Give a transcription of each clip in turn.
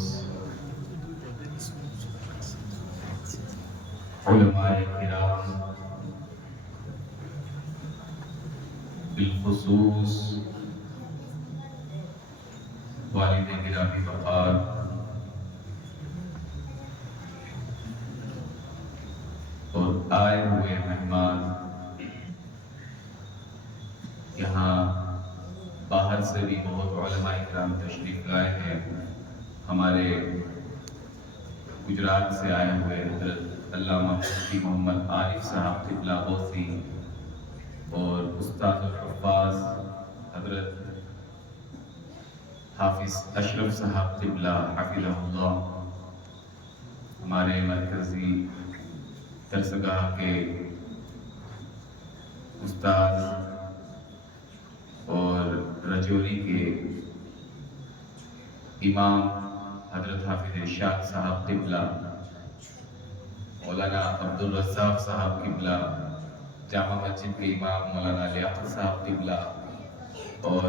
بالخصوص علماء کرام، بالخصوص والد گرامی وقار اور آئے ہوئے مہمان، یہاں باہر سے بھی بہت علماء کرام تشریف لائے ہیں. ہمارے گجرات سے آئے ہوئے حضرت علامہ مفتی محمد عارف صاحب قبلہ غوثی اور استاد الحفاظ حضرت حافظ اشرف صاحب قبلہ حفظہ اللہ، ہمارے مرکزی درسگاہ کے استاد اور رجوری کے امام حضرت حافظ ارشاد صاحب قبلہ، مولانا عبدالرزاق صاحب قبلہ، جامع مسجد کے امام مولانا لیاقت صاحب قبلہ، اور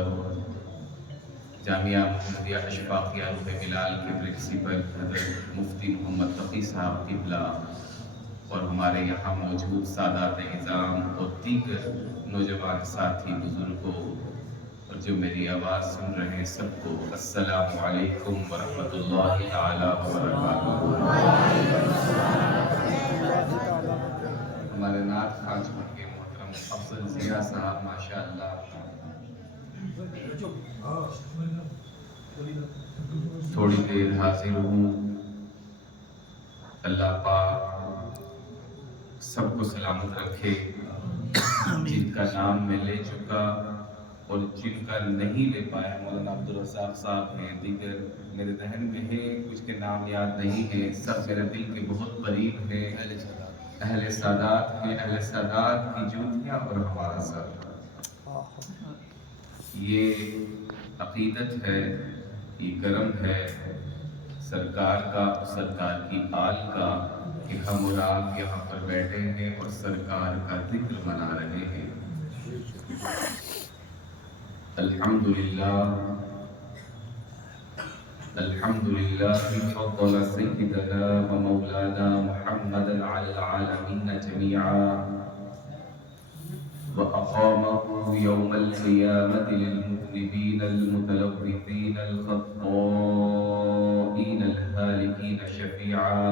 جامعہ محمدیہ اشفاقیہ روح بلال کے پرنسپل حضرت مفتی محمد تقی صاحب قبلہ، اور ہمارے یہاں موجود سادات نظام اور دیگر نوجوان ساتھی بزرگوں اور جو میری آواز سن رہے ہیں سب کو السلام علیکم ورحمۃ اللہ تعالی وبرکاتہ. ہمارے نعت خواں چھوٹ کے محترم افضل ضیاء صاحب ماشاءاللہ تھوڑی دیر حاضر ہوں. اللہ پاک سب کو سلامت رکھے. جن کا نام میں لے چکا اور جن کا نہیں لے پایا، مولانا عبدالرزاق صاحب ہیں، دیگر میرے ذہن میں ہیں، کچھ کے نام یاد نہیں ہیں، سب میرے دل کے بہت قریب ہیں. اہل سادات ہیں، اہل سادات کی جوتیاں اور ہمارا سر. یہ عقیدت ہے، یہ کرم ہے سرکار کا، سرکار کی آل کا کہ ہم اور آپ یہاں پر بیٹھے ہیں اور سرکار کا ذکر منا رہے ہیں. الحمدللہ الحمدللہ فضل سیدنا و مولانا محمد علی العالمین جميعا وأقامه يوم القيامة للمذنبين المتلوثين الخطائين الهالكين شفيعا.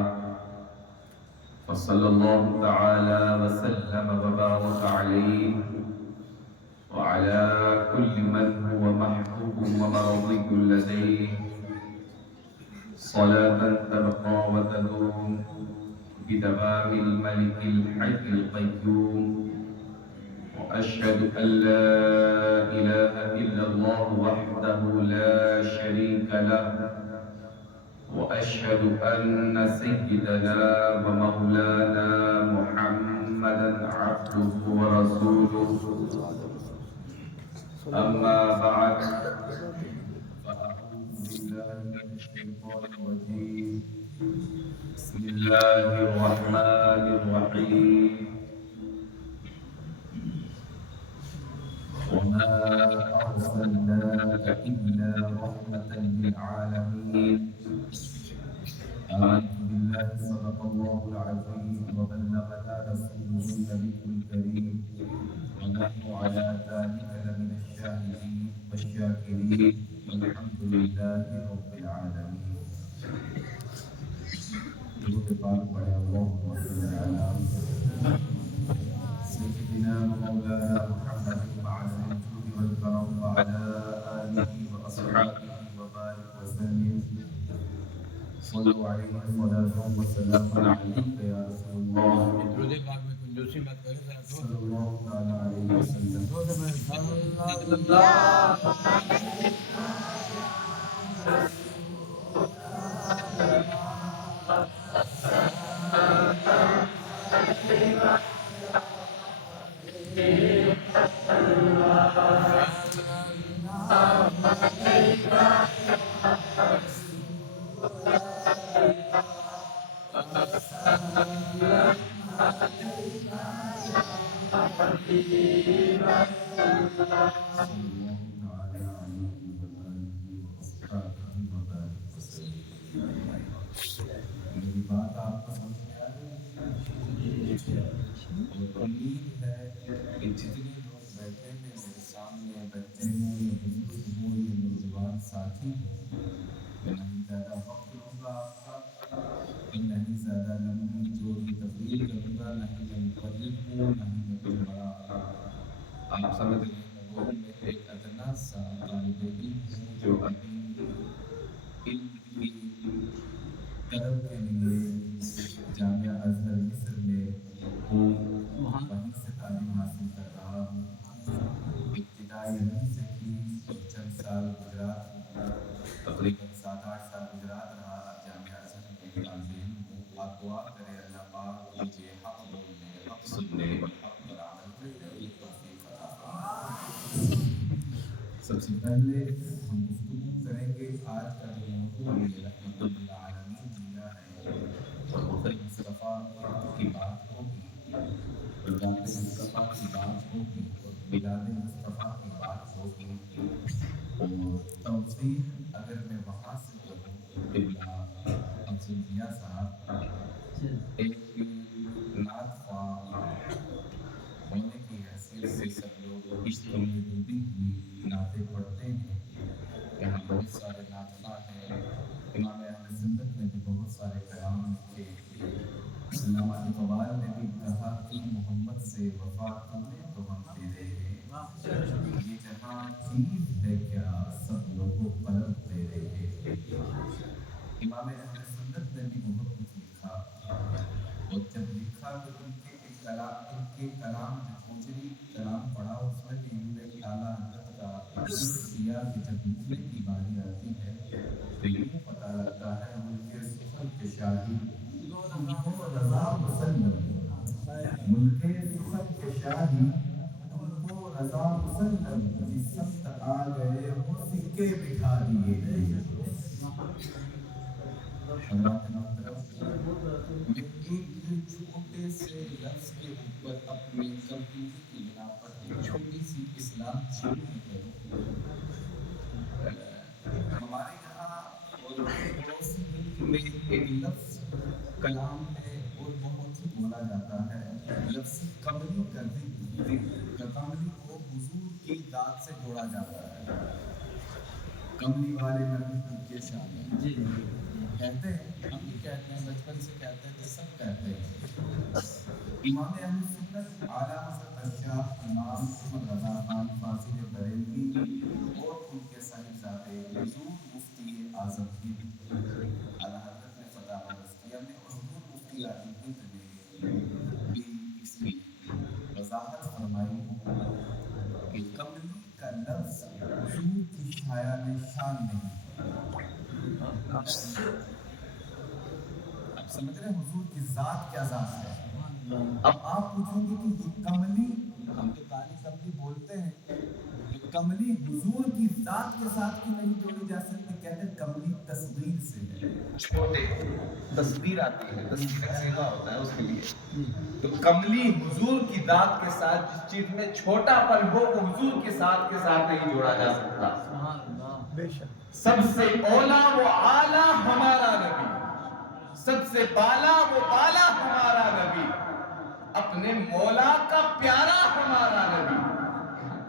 فصلى الله تعالى وسلم وبارك عليه وعلى كل من هو محبوب ومرضي لديه صلاة تبقى وتدوم بدوام الملك الحي القيوم. وأشهد أن لا إله إلا الله وحده لا شريك له، وأشهد أن سيدنا ومولانا محمدا عبده ورسوله. أما بعد، فأعوذ بالله من الشيطان الرجيم. بسم الله الرحمن الرحيم. وما أرسلناك إلا رحمة للعالمين. آمنت بالله صدق الله العظيم وبلغنا رسوله النبي الكريم ونحن على ذلك لمن الشاهدين والشاكرين والحمد لله رب العالمين. درود پاک پڑھے اللهم صل على سيدنا ومولانا محمد وعلى الوجود والكرم وعلى آله وأصحابه وبارك وسلم. صلوا عليه صلاة وسلام عليك يا رسول الله. درود پاک میں کنجوسی مت کریں صلی اللہ تعالی علیہ وسلم. بات آپ کو سمجھ میں آ گئی؟ اور امید ہے کہ جتنے لوگ بیٹھے ہیں میرے سامنے، بچے ہوں یا بزرگ ہوں یا نوجوان ساتھی ہوں، میں نہیں زیادہ وقت لوں گا آپ کا، نہ ہی زیادہ لمبی چوڑی تقریر کروں گا، نہ ہی میں مقرر ہوں، نہ ہی میں کوئی بڑا آپ سمجھ رہے ہیں وہ میں ایک ادنا سا طالب علم ہوں جو ابھی علم کی طلب کے لیے جامعہ ازہر مصر میں ہوں، وہیں سے تعلیم حاصل کر رہا ہوں۔ ابتدائی یہیں سے کی اور چند سال گجرات، تقریباً 7-8 سال گجرات رہا، اب جامعہ ازہر میں طالب علم ہوں۔ آپ دعا کرے اللہ پاک مجھے حق بولنے، حق سننے اور حق پر عمل کرنے کی توفیق عطا فرمائے۔ سب سے پہلے ہم گفتگو کریں گے آج کا جو موضوع یہ رحمت للعالمین دیا ہے، حقوق مصطفیٰ کی بات ہوگی، حضرات مصطفیٰ کی بات ہوگی اور میلاد مصطفیٰ کی بات ہوگی۔ اور توضیح اگر میں وہاں سے کروں، قبلہ افضل ضیاء صاحب ایک نعت خواہ ہونے کی حیثیت سے سب لوگ عشق میں ڈوبی ہوئی نعتیں پڑھتے ہیں، یہاں بہت سارے نعت خواہ ہیں، امام اہل سنت نے بھی بہت سارے کلام لکھے، علامہ اقبال نے بھی کہا کہ محمد سے وفا تو نے تو ہم تیرے ہیں، یہ جہاں چیز ہے کیا سب لوگوں قلب تیرے ہیں۔ امام اہل سنت نے بھی بہت کچھ لکھا، اور جب لکھا تو ان کے کلام جو پوچھری کلام پڑھا اس میں بھی انہوں نے اعلیٰ حضرت کا کیا کہ جب لکھنے کی باری آتی ہے تو یوں پتہ لگتا ہے ملک سخن کے شاہی تم کو رضا مسلم، ملک سخن کے شاہی تم کو رضا مسلم، جس سمت آ گئے ہو سکے بٹھا دیے گئے۔ حضرات محترم، میں ایک چھوٹے سے لفظ کے اوپر اپنی کمزوری کی بنا پر ایک چھوٹی سی اصلاح شروع کروں۔ ہمارے یہاں اور پڑوسی ملک میں ایک لفظ کلام میں اور بہت ہی بولا جاتا ہے، لفظ قمری قمری کو حضور کی ذات سے جوڑا جاتا ہے، کملی والے نبی کے شان کہتے ہیں، ہم بھی کہتے ہیں، بچپن سے کہتے تھے، سب کہتے ہیں۔ امام اہل سنت اعلیٰ حضرت الشیخ امام محمد رضا خان فاضل بریلوی اور ان کے صاحبزادے حضور مفتی اعظم ہند اعلیٰ حضرت نے فتح رضویہ میں اور حضور مفتی اعظم ہند نے بھی اس کی وضاحت فرمائی کہ کملی کا لفظ حضور کی شایان شان نہیں ہے۔ اب سمجھ رہے ہیں حضور کی ذات کیا ذات ہے۔ اب آپ پوچھیں گے کہ یہ کملی، ہم تو کالی کملی بولتے ہیں، تو کملی حضور کی ذات کے ساتھ کیوں نہیں جوڑی جا سکتی؟ کہتے ہیں کملی تصغیر سے ہے، چھوٹے تصویر آتی ہے، تصویر کا صیغہ ہوتا ہے اس کے لیے، تو کملی حضور کی ذات کے ساتھ جس چیز میں چھوٹا پن ہو وہ حضور کے ساتھ نہیں جوڑا جا سکتا۔ سب سے اولا وہ اعلیٰ ہمارا نبی، سب سے بالا وہ بالا ہمارا نبی، اپنے مولا کا پیارا ہمارا نبی۔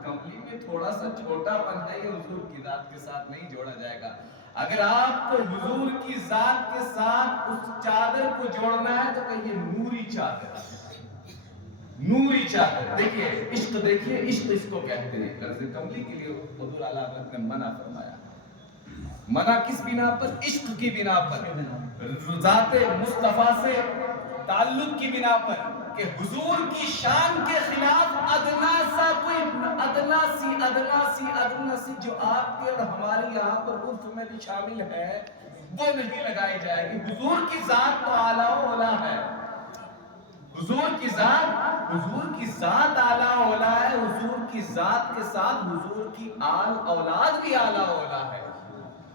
کملی میں تھوڑا سا چھوٹا پن ہے، یہ حضور کی ذات کے ساتھ نہیں جوڑا جائے گا۔ اگر آپ کو حضور کی ذات کے ساتھ اس چادر کو جوڑنا ہے تو کہیے نوری چادر، نوری چادر۔ دیکھیے عشق، دیکھیے عشق اس کو کہتے ہیں۔ لفظ کملی کے لیے حضور اعلیٰ حضرت نے منع فرمایا، منع کس بنا پر؟ عشق کی بنا پر، ذات مصطفیٰ سے تعلق کی بنا پر، کہ حضور کی شان کے خلاف ادنا سی جو آپ کے اور ہماری یہاں پر عرف میں بھی شامل ہے وہ نہیں لگائی جائے گی۔ حضور کی ذات تو اعلیٰ اولا ہے، حضور کی ذات اعلیٰ اولا ہے، حضور کی ذات کے ساتھ حضور کی آل اولاد بھی اعلیٰ اولا ہے۔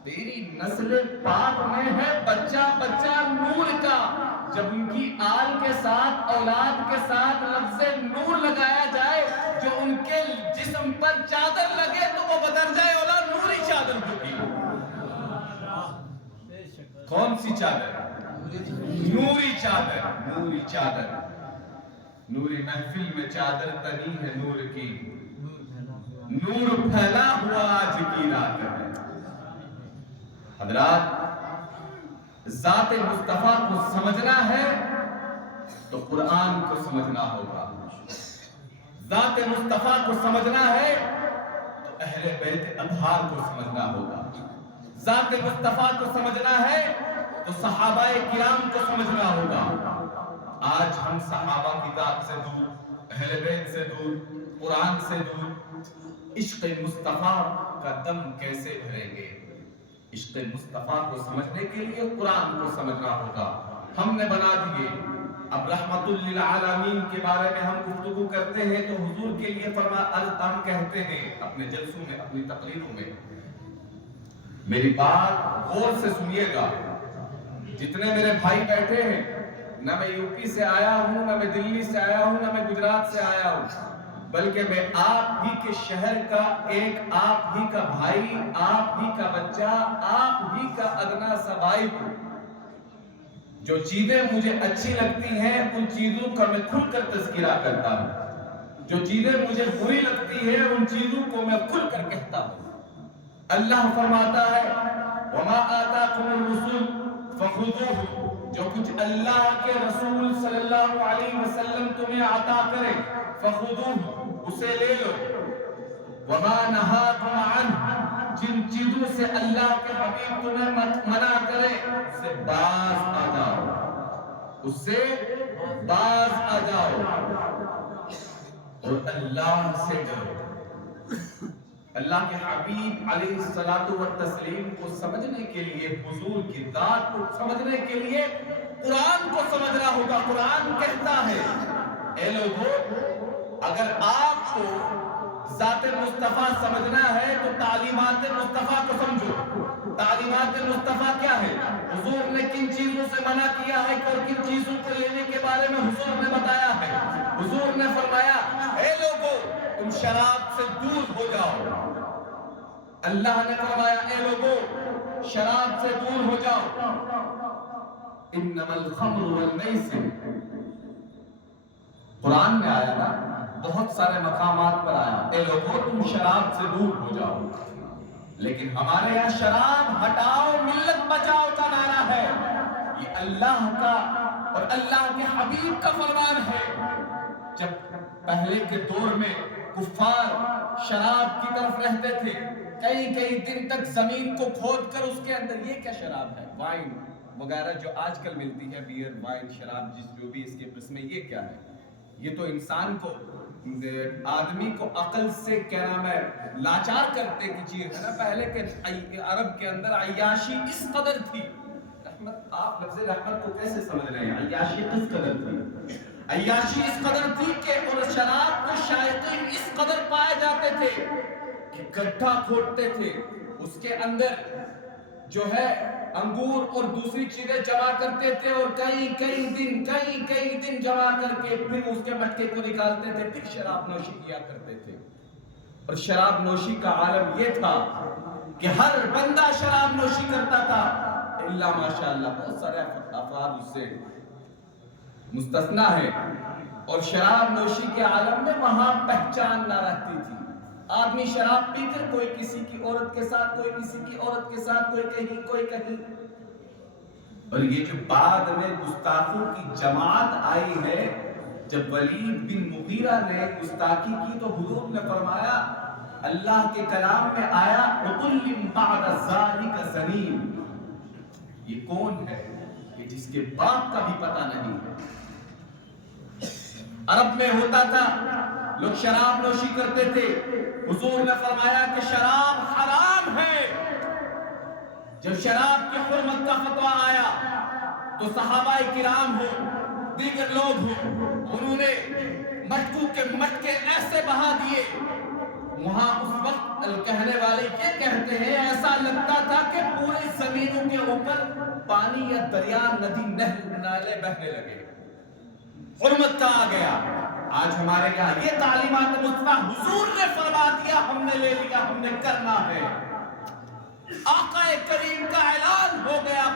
تیری نسل پاک میں ہے بچہ بچہ نور کا، جب ان کی آل کے ساتھ اولاد کے ساتھ لفظ نور لگایا جائے، جو ان کے جسم پر چادر لگے تو وہ بدرجہ اولا نوری چادر ہوگی۔ کون سی چادر؟ نوری چادر، نوری چادر، نوری محفل میں چادر تنی ہے نور کی، نور پھیلا ہوا آج کی رات ہے۔ حضرات، ذات مصطفیٰ کو سمجھنا ہے تو قرآن کو سمجھنا ہوگا، ذات مصطفیٰ کو سمجھنا ہے تو اہل بیت اطہار کو سمجھنا ہوگا، ذات مصطفیٰ کو سمجھنا ہے تو صحابہ کرام کو سمجھنا ہوگا۔ آج ہم صحابہ کی ذات سے دور، اہل بیت سے دور، قرآن سے دور، عشق مصطفیٰ کا دم کیسے بھریں گے؟ عشق مصطفیٰ کو سمجھنے کے لیے قرآن کو سمجھنا ہوگا۔ ہم نے بنا دیے، اب رحمت للعالمین کے بارے میں ہم گفتگو کرتے ہیں تو حضور کے لیے ہم کہتے ہیں اپنے جلسوں میں، اپنی تقریروں میں، میری بات غور سے سنیے گا۔ جتنے میرے بھائی بیٹھے ہیں، نہ میں یو پی سے آیا ہوں، نہ میں دلی سے آیا ہوں، نہ میں گجرات سے آیا ہوں، بلکہ میں آپ ہی کے شہر کا ایک آپ ہی کا بھائی، آپ ہی کا بچہ، آپ ہی کا ادنا سا بھائی ہوں۔ جو چیزیں مجھے اچھی لگتی ہیں ان چیزوں کا میں کھل کر تذکرہ کرتا ہوں، جو چیزیں مجھے بری لگتی ہیں ان چیزوں کو میں کھل کر کہتا ہوں۔ اللہ فرماتا ہے وَمَا آتَاكُمُ الرُّسُولُ فَخُذُوهُ، جو کچھ اللہ کے رسول صلی اللہ علیہ وسلم تمہیں عطا کرے فَخُذُوهُ، اسے لے لو۔ وَمَا نَهَاكُمْ عَنْهُ، جن چیزوں سے اللہ کے حبیب تمہیں منع کرے اس سے باز آ جاؤ، اس سے باز آ جاؤ اور اللہ سے ڈرو۔ اللہ کے حبیب علیہ الصلوۃ والتسلیم کو سمجھنے کے لیے، حضور کی ذات کو سمجھنے کے لیے قرآن کو سمجھنا ہوگا۔ قرآن کہتا ہے اے لوگو، اگر آپ کو ذات مصطفیٰ سمجھنا ہے تو تعلیمات مصطفیٰ کو سمجھو۔ تعلیمات مصطفیٰ کیا ہے؟ حضور نے کن چیزوں سے منع کیا ہے اور کن چیزوں کو لینے کے بارے میں حضور نے بتایا ہے۔ حضور نے فرمایا اے لوگو، تم شراب سے دور ہو جاؤ۔ اللہ نے فرمایا اے لوگو، شراب سے دور ہو جاؤ۔ انما الخمر والمیسر، قرآن میں آیا نا، بہت سارے مقامات پر آیا اے لوگو تم شراب سے دور ہو جاؤ، لیکن ہمارے یہاں شراب ہٹاؤ ملت بچاؤ کا نعرہ ہے۔ یہ اللہ کا اور اللہ کے حبیب کا فرمان ہے۔ جب پہلے کے دور میں کفار شراب کی طرف رہتے تھے، کئی دن تک زمین کو کھود کر اس کے اندر، یہ کیا شراب ہے؟ وائن وغیرہ جو آج کل ملتی ہے، بیئر، وائن، شراب، جو بھی اس کے قسمیں، یہ کیا ہے؟ یہ تو انسان کو، آدمی کو عقل سے کیا نام ہے لاچار کرتے کی چیز ہے نا۔ پہلے کے عرب کے اندر عیاشی اس قدر تھی، رحمت، آپ لفظ رحمت کو کیسے سمجھ رہے ہیں؟ عیاشی کس قدر تھی؟ عیاشی اس قدر تھی کہ اور شراب کے شائقین اس قدر پائے جاتے تھے کہ گڈھا کھودتے تھے، اس کے اندر جو ہے انگور اور دوسری چیزیں جمع کرتے تھے اور کئی دن جمع کر کے پھر اس کے مٹکے کو نکالتے تھے، پھر شراب نوشی کیا کرتے تھے۔ اور شراب نوشی کا عالم یہ تھا کہ ہر بندہ شراب نوشی کرتا تھا، اللہ ماشاءاللہ بہت سارے افراد اس سے مستثنا ہے۔ اور شراب نوشی کے عالم میں وہاں پہچان نہ رہتی تھی، آدمی شراب پی کر کوئی کسی کی عورت کے ساتھ، کوئی کسی کی عورت کے ساتھ، کوئی کہیں۔ اور یہ جو بعد میں گستاخوں کی جماعت آئی ہے، جب ولید بن مغیرہ نے گستاخی کی تو حضور نے فرمایا، اللہ کے کلام میں آیا وَقُلِّ بَعْدَ ذَلِكَ زَنِيمٌ، یہ کون ہے کہ جس کے باپ کا بھی پتہ نہیں ہے۔ عرب میں ہوتا تھا، لوگ شراب نوشی کرتے تھے، حضور نے فرمایا کہ شراب حرام ہے۔ جب شراب کی حرمت کا فتویٰ آیا تو صحابہ کرام ہو، دیگر لوگ ہو، انہوں نے مٹکوں کے مٹکے ایسے بہا دیے، وہاں اس وقت کہنے والے یہ کہتے ہیں ایسا لگتا تھا کہ پورے زمینوں کے اوپر پانی یا دریا، ندی، نہر، نالے بہنے لگے، حرمت کا آ گیا۔ آج ہمارے یہاں یہ تعلیمات مصطفیٰ حضور نے فرما دیا، ہم نے لے لیا، ہم نے کرنا ہے۔ آقا کریم کا اعلان ہو گیا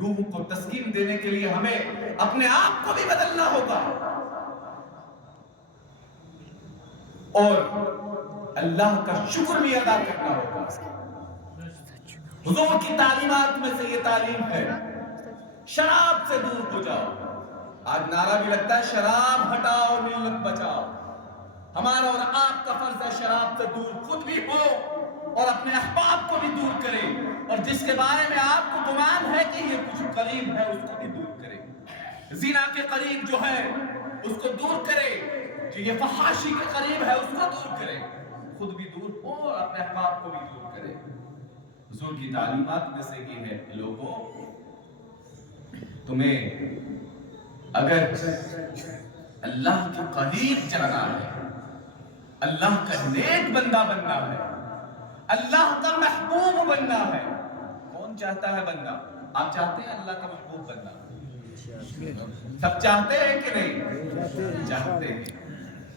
روح کو تسکین دینے کے لیے ہمیں اپنے آپ کو بھی بدلنا ہوگا اور اللہ کا شکر بھی ادا کرنا ہوگا. حضور کی تعلیمات میں سے یہ تعلیم ہے شراب سے دور ہو جاؤ. آج نعرہ بھی لگتا ہے شراب ہٹاؤ ملت بچاؤ. ہمارا اور آپ کا فرض ہے شراب سے دور خود بھی ہو اور اپنے احباب کو بھی دور کرے, اور جس کے بارے میں آپ کو گمان ہے کہ یہ کچھ قریب ہے اس کو بھی دور کرے. زنا کے قریب جو ہے اس کو دور کرے, جو یہ فحاشی کے قریب ہے اس کو دور کرے, خود بھی دور ہو اور اپنے احباب کو بھی دور کرے. حضور کی تعلیمات میں سے یہ ہے لوگوں, تمہیں اگر اللہ کے قریب جانا ہے, اللہ کا نیک بندہ بننا ہے, اللہ کا محبوب بننا ہے. کون چاہتا ہے بننا؟ آپ چاہتے ہیں اللہ کا محبوب بننا؟ سب چاہتے ہیں کہ نہیں؟ چاہتے ہیں.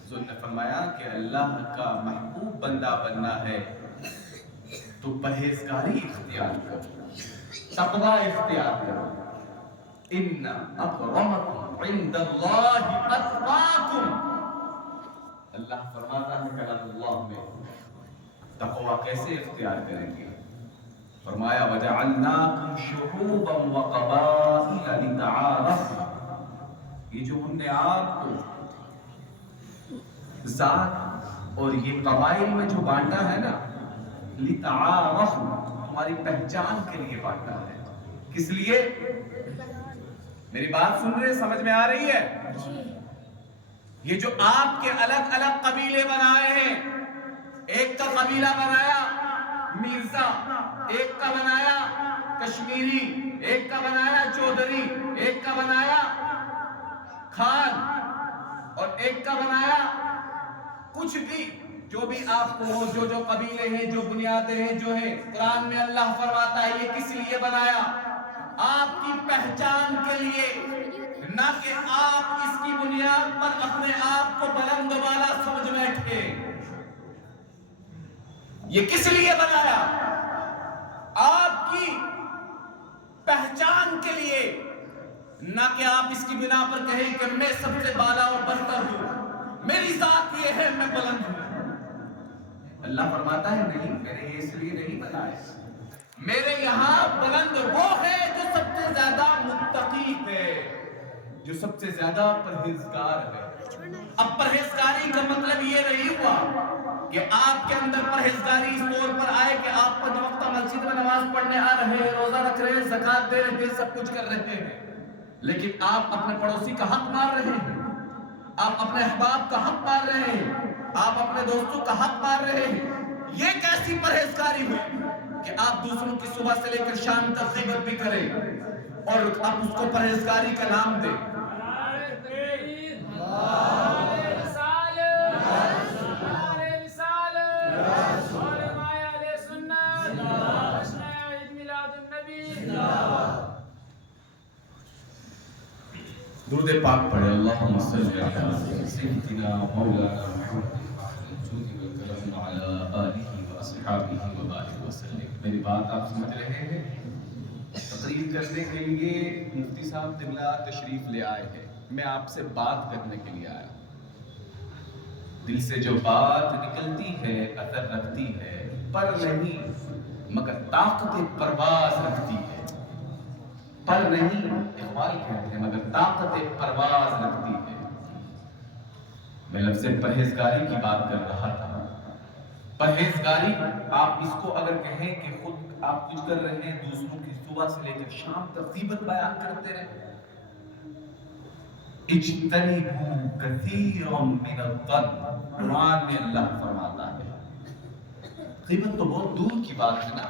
حضور نے فرمایا کہ اللہ کا محبوب بندہ بننا ہے تو پرہیزگاری اختیار کرو, تقوی اختیار کرو. ان اکرمکم عند اللہ اتقاکم. اللہ فرماتا ہے کلام اللہ میں تقوی کیسے اختیار کریں گے؟ فرمایا وَجَعَلْنَاكُمْ شُعُوبًا وَقَبَائِلَ لِتَعَارَفُوا. یہ جو ہم نے آپ کو ذات اور یہ قبائل میں جو بانٹا ہے نا, لِتَعَارَفُوا, ہماری پہچان کے لیے بانٹا ہے. کس لیے؟ میری بات سن رہے, سمجھ میں آ رہی ہے؟ یہ جو آپ کے الگ الگ قبیلے بنائے ہیں, ایک کا قبیلہ بنایا مرزا, ایک کا بنایا کشمیری, ایک کا بنایا چودھری, ایک کا بنایا خان, اور ایک کا بنایا کچھ بھی جو بھی آپ کو ہو, جو قبیلے ہیں, جو بنیادیں ہیں, جو ہیں. قرآن میں اللہ فرماتا ہے یہ کس لیے بنایا؟ آپ کی پہچان کے لیے, نہ کہ آپ اس کی بنیاد پر اپنے آپ کو بلند والا سمجھ بیٹھے. یہ کس لیے بنایا؟ آپ کی پہچان کے لیے, نہ کہ آپ اس کی بنا پر کہیں کہ میں سب سے بالا اور برتر ہوں, میری ذات یہ ہے میں بلند ہوں. اللہ فرماتا ہے نہیں, میں نے یہ اس لیے نہیں بنایا. میرے یہاں بلند وہ ہے جو سب سے زیادہ متقی ہے, جو سب سے زیادہ پرہیزگار ہے. اب پرہیزگاری کا مطلب یہ نہیں ہوا کہ آپ کے اندر پرہیزگاری اس طور پر آئے کہ آپ 5 وقت مسجد میں نماز پڑھنے آ رہے ہیں, روزہ رکھ رہے ہیں, زکات دے رہے ہیں, سب کچھ کر رہے ہیں, لیکن آپ اپنے پڑوسی کا حق مار رہے ہیں, آپ اپنے احباب کا حق مار رہے ہیں, آپ اپنے دوستوں کا حق مار رہے ہیں. یہ کیسی پرہیزگاری ہوئی کہ آپ دوسروں کی صبح سے لے کر شام تک غیبت بھی کریں اور آپ اس کو پرہیزگاری کا نام دیں. درود پاک پڑھے. اللہم صلی علی سیدنا مولانا محمد وعلی آلہ واصحابہ وبارک وسلم. میری بات آپ سمجھ رہے ہیں؟ تقریر کرنے کے لیے مفتی صاحب قبلہ تشریف لے آئے ہیں, میں آپ سے بات کرنے کے لیے آیا. دل سے جو بات نکلتی ہے اثر رکھتی ہے, پر نہیں مگر طاقت پرواز رکھتی ہے. پر نہیں, اقبال کہتے ہیں, مگر طاقت پرواز رکھتی ہے. میں لفظ پرہیزگاری کی بات کر رہا تھا. پرہیزگاری آپ اس کو اگر کہیں کہ خود آپ کچھ کر رہے ہیں, دوسروں کی صبح سے لے کر شام تک غیبت بیان کرتے رہے. اجتنبوا کثیرا من الظن, قرآن میں اللہ فرماتا ہے. غیبت تو بہت دور کی بات ہے نا,